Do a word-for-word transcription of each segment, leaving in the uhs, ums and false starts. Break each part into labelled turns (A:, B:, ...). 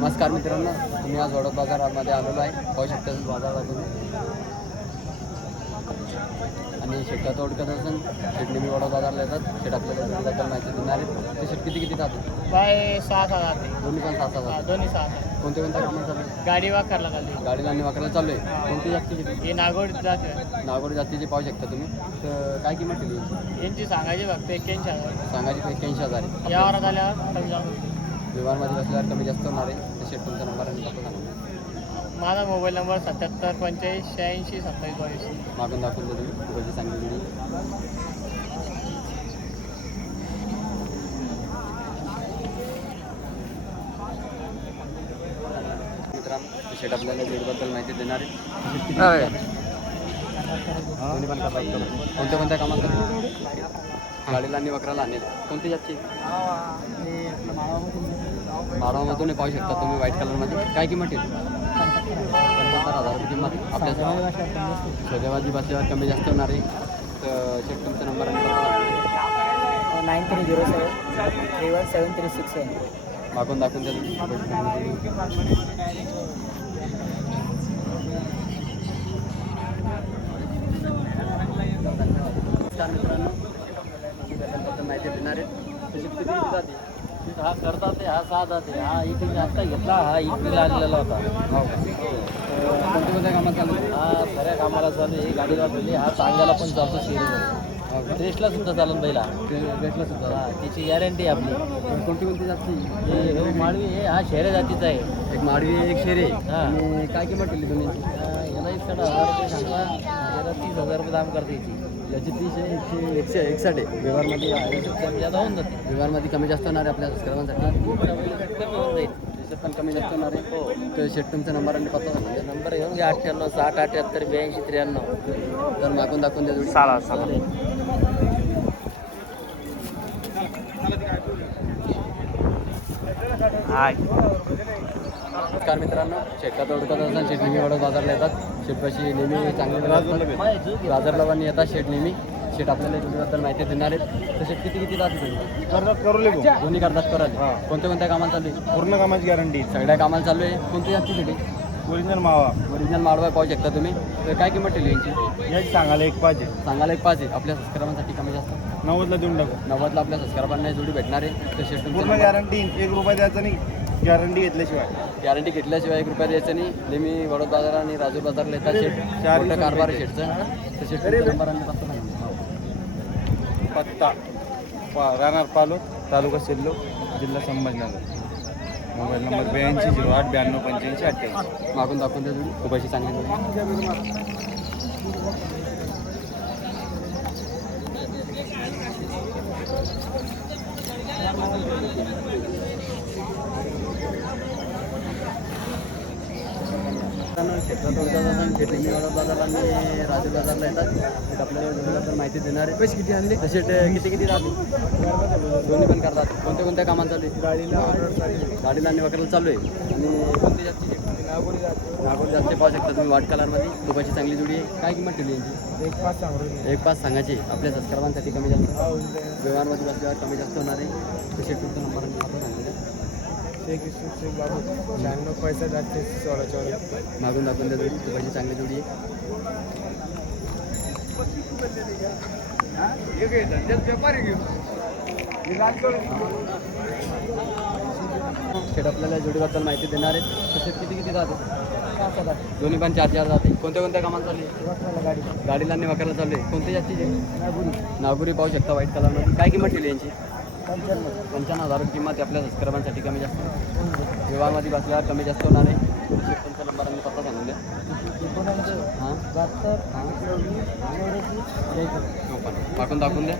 A: नमस्कार मित्रांनो, तुम्ही आज वडोद बाजारामध्ये आलेलो आहे. पाहू शकता बाजारात तुम्ही आणि शेटा तोडकत असून शेटने मी वडोद बाजारला येतात. शेट आपल्याला जोडीबद्दल माहिती देणार आहेत. ते शेट किती किती जाते?
B: बाय सहा सहा जाते.
A: दोन्ही पण सहा सहा
B: हा,
A: जाते.
B: दोन्ही सहा सहा.
A: कोणते कोणत्या कामं चालू आहे?
B: गाडी वाकरला खाली
A: गाडीला आणि वाकरायला चालू आहे. कोणती जास्तीची?
B: हे नागोड जाते.
A: नागोड जास्तीची पाहू शकता तुम्ही. तर काय किंमत ठेवली?
B: यांची सांगायची फक्त एक्क्याऐंशी हजार.
A: सांगायची एक्क्याऐंशी हजार आहे.
B: या वरात आल्यावर कमी जाऊ.
A: व्यवहारमध्ये बसल्यावर कमी जास्त होणार आहे. ते शेट तुमचा नंबर आणि टाकू सांगा.
B: माझा मोबाईल नंबर सत्याहत्तर पंचेचाळीस शहाऐंशी सत्तावीस बावीस.
A: मागून दाखवून देतो मी खूपच चांगली दिली. मित्रांनो शेट आपल्याला जोडबद्दल माहिती देणार आहे. दोन्ही पण करतात. कोणत्या कोणत्या कामात गाडीला आणि वक्राला आणेल. कोणती जातची? माळवामधून पाहू शकता तुम्ही व्हाईट कलरमध्ये. काय किंमत येईल? पंच्याहत्तर हजार रुपये किंमत. आपल्या सौदेबाजी बसल्यावर कमी जास्त होणार आहे. तर शेट तुमचा नंबर आणि पत्ता
B: nine three zero seven three one seven three six seven.
A: मागून दाखवून द्या. मित्रांनो माहिती देणार आहे.
B: हा करतात हा सहा जाते. हा इथे आत्ता घेतला. हा इकडे आलेला होता.
A: कोणत्या कोणत्या कामात चालू आहे?
B: हा खऱ्या कामाला चालू आहे. गाडीला पडली. हा चांगल्याला पण चालतो. शेरी ड्रेसला सुद्धा चालून पहिला
A: भेटलं सुद्धा.
B: हा त्याची गॅरंटी आपली.
A: कोणती कोणती जास्ती?
B: हे हो माळवी आहे. हा शहरा जातीचा आहे.
A: एक माडवी एक शेरे.
B: हा.
A: आणि काय किंमत ठेवली तुम्ही?
B: याला एक साठ हजार रुपये सांगला. याला तीस हजार रुपये दाम करते याची.
A: याची तीस आहे. एकशे एकशे एकसठ आहे. व्यवहारमध्ये
B: कमी जादा होऊन जाते.
A: व्यवहारमध्ये कमी जास्त होणार आहे आपल्या सबस्क्रायबांसाठी.
B: कमी होऊन जाईल.
A: त्याच्यात पण कमी जास्त होणार आहे.
B: हो.
A: तर शेट तुमचा नंबर आणि पत्ता सांगा.
B: नंबर घेऊन घ्या अठ्ठ्याण्णव साठ अठ्ठ्याहत्तर ब्याऐंशी त्र्याण्णव.
A: तर मागून दाखवून द्या जोडी.
B: साला साला हाय.
A: नमस्कार मित्रांनो, शेटला तोडकत असताना शेट नेहमी वडोद बाजारला येतात. शेटपाशी नेहमी चांगले बाजारला पण येतात शेट नेहमी. शेट आपल्याला जोडीबद्दल माहिती देणार आहेत. तर शेट किती किती जाते तुम्ही?
C: करतात करू लागू
A: दोन्ही करतात करायला. कोणत्या कोणत्या कामाला चालू आहे?
C: पूर्ण कामाची गॅरंटी.
A: सगळ्या कामाला चालू आहे. कोणती जास्ती शेटी?
C: ओरिजिनल मावा
A: ओरिजिनल माळवा पाहू शकता तुम्ही. तर काय किंमत ठेवली यांची?
C: याची सांगायला एक पाहिजे.
A: सांगायला एक पाच आहे. आपल्या सबस्क्रायबांसाठी कमी जास्त
C: नव्वदला देऊन टाकू.
A: नव्वदला आपल्या सबस्क्रायबांना जोडी भेटणार आहे. तर शेट
C: पूर्ण
A: तुमचं
C: गॅरंटी. एक रुपया द्यायचा नाही. गॅरंटी घेतल्याशिवाय.
A: गॅरंटी घेतल्याशिवाय एक रुपया द्यायचं नाही. नेहमी वडोद बाजार आणि राजूर बाजारला येतात शेट.
C: चार
A: मोठं कारभार आहे शेटचं. तर शेट तुमचा नंबर आणि पत्ता सांगा.
C: पत्ता पा राहणार पालो, तालुका सेल्लो, जिल्हा संभाजीनगर. मोबाईल नंबर ब्याऐंशी झिरो आठ ब्याण्णव पंच्याऐंशी अठ्ठ्याऐंशी.
A: मागून दाखवून द्या जोडी. खूप अशी चांगली जोडी. क्षेत्रात थोडक्यात शेट नेहमी वडोद बाजारला आणि राजूर बाजारला येतात. शेट आपल्याला जोडीबद्दल माहिती देणार आहे. पैसे किती आणले? तर शेट किती किती राहते? दोन्ही पण करतात. कोणत्या कोणत्या कामात चालू आहे?
C: गाडीला
A: गाडीला आणि वगैरे चालू आहे. आणि कोणती जास्ती
C: नागोरी जाते.
A: नागोर जास्त पाहू शकता तुम्ही व्हाईट कलरमध्ये. खूप अशी चांगली जोडी आहे. काय किंमत ठेवली यांची?
C: एक पाच सांगू.
A: एक पाच सांगायची. आपल्या सबस्क्रायबांसाठी कमी जास्त व्यवहारमध्ये बसल्यावर कमी जास्त होणार आहे. तर शेट तुमचा नंबर आणि पत्ता सांगितलं.
C: एक वीस एक बाबू शहाण्णव पैसा जाते सोळा चौदा.
A: मागून दाखवून द्या जोडी. खूप अशी चांगली जोडी आहे. शेट आपल्याला जोडीबद्दल माहिती देणार आहे. तसेच किती किती जाते? दोन्ही पण चार चार जाते. कोणत्या कोणत्या कामाला चालू आहे?
C: गाडी
A: गाडीला आणि वगैरे चालू आहे. कोणती जास्तीचे?
C: नागोरी
A: नागुरी पाहू शकता व्हाईट कलरमध्ये. काय किंमत ठेवली यांची?
C: पंच्याण्णव.
A: पंच्याण्णव हजार रुपये किंमत आहे. आपल्या सबस्क्रायबांसाठी कमी जास्त व्यवहारमध्ये बसल्यावर कमी जास्त होणार आहे. तसेच तुमचा नंबर आणि पत्ता सांगून द्या. हां
C: बहात्तर
A: हां
C: चौपन्न.
A: मागून दाखवून द्या.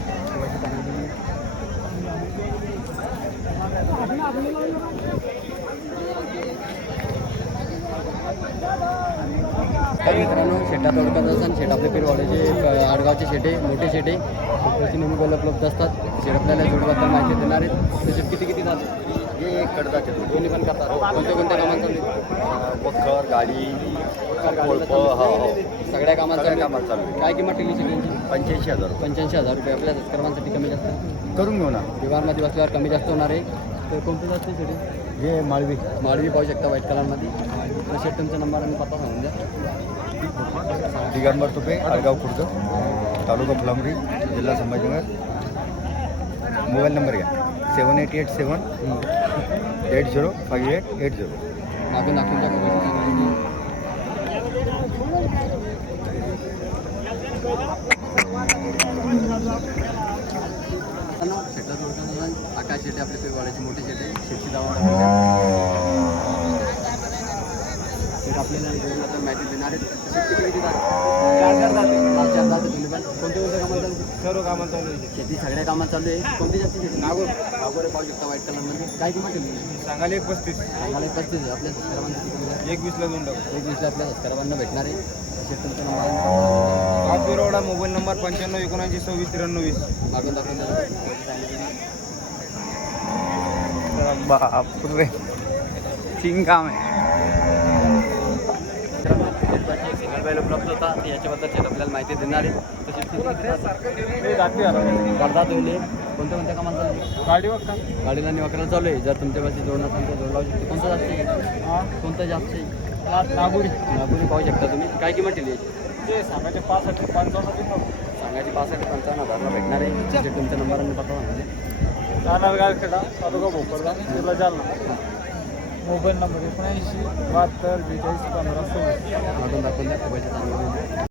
A: तर मित्रांनो, शेटा तोडकत असताना शेट आपले पिरवाड्याचे आडगावचे शेटे मोठे शेटे त्याची नेहमी गोल उपलब्ध असतात. शेट आपल्याला जोडीबद्दल माहिती देणार आहेत. त्याच्यात किती किती जाते?
D: हे एक कडदाचे
A: दोन्ही पण करतात. कोणत्या कोणत्या कामात चालू?
D: बकर गाडी कोळप हो हो
A: सगळ्या कामात
D: सगळ्या कामात चालू आहे.
A: काय किंमत ठेवली शेटींची?
D: पंच्याऐंशी हजार रुपये
A: पंच्याऐंशी हजार रुपये. आपल्या सबस्क्रायबांसाठी कमी जास्त
D: करून घेऊ ना.
A: व्यवहारमध्ये बसल्यावर कमी जास्त होणार आहे. तर कोणती जास्त शेटी?
C: हे माळवी
A: माळवी पाहू शकता व्हाईट कलरमध्ये. तर शेट तुमचा नंबर आणि पत्ता सांगून द्या.
C: दिगंबर तुपे आडगाव खुर्द तालुका फुलंब्री जिल्हा संभाजीनगर. मोबाईल नंबर घ्या seven eight eight seven eight zero five eight eight zero.
A: मागून दाखवून द्या मोबाईल सांगायची. शेटा जोडताना आकाश शेटे आपले पेवाड्याचे मोठे शेटे शेटची जाऊन शेट आपल्याला जोडला तर माहिती देणार आहेत. शेती किती जाते? चार चार जाते चार चार जाते तुम्ही पण कोणत्या कोणत्या कामात चालू?
C: सर्व कामात चालू आहे.
A: शेती सगळ्या कामात चालू आहे. कोणती जास्त शेती? नागोर नागोर पाहू शकता व्हाईट कलरमध्ये. काय किंमत ठेवली?
C: सांगायला एक पस्तीस
A: आम्हाला एक पस्तीस आपल्या सबस्क्रायबांना किती कमी
C: एक वीसला दोन टाकू.
A: एक वीसला आपल्या सबस्क्रायबांना भेटणार आहे. शेट तुमचा नंबर
C: हात बिरोडा मोबाईल नंबर पंच्याण्णव एकोणऐंशी सव्वीस त्र्याण्णव वीस.
A: मागून दाखवून द्या.
C: बापरे तीन काम आहे.
A: एक सिंगल बैल उपलब्ध होता याच्याबद्दल शेट आपल्याला माहिती देणार आहे. तसेच करतात होईल कोणत्या कोणत्या कामात चालू आहे?
C: गाडीवर का
A: गाडीला आणि वकराला चालू आहे. जर तुमच्यापाशी जोडणं असेल तर जोड लावू शकतो. कोणतं जास्त आहे? कोणतं जास्त आहे?
C: नागुरी
A: नागपुरी पाहू शकता तुम्ही. काय किंमत ठेवली याची?
C: ते सांगायचे पासष्ट पंचावन्न
A: सांगायची पासष्ट पंचावन्न हजारला भेटणार आहे. शेट तुमचा नंबर आणि पत्ता सांगा.
C: राहणार गारखेडा तालुका भोकरला जिल्हा जालना. मोबाईल नंबर एकोणऐंशी बहात्तर बेचाळीस पंधरा सव्वीस.
A: मागून दाखवून द्या. मोबाईलचे चांगले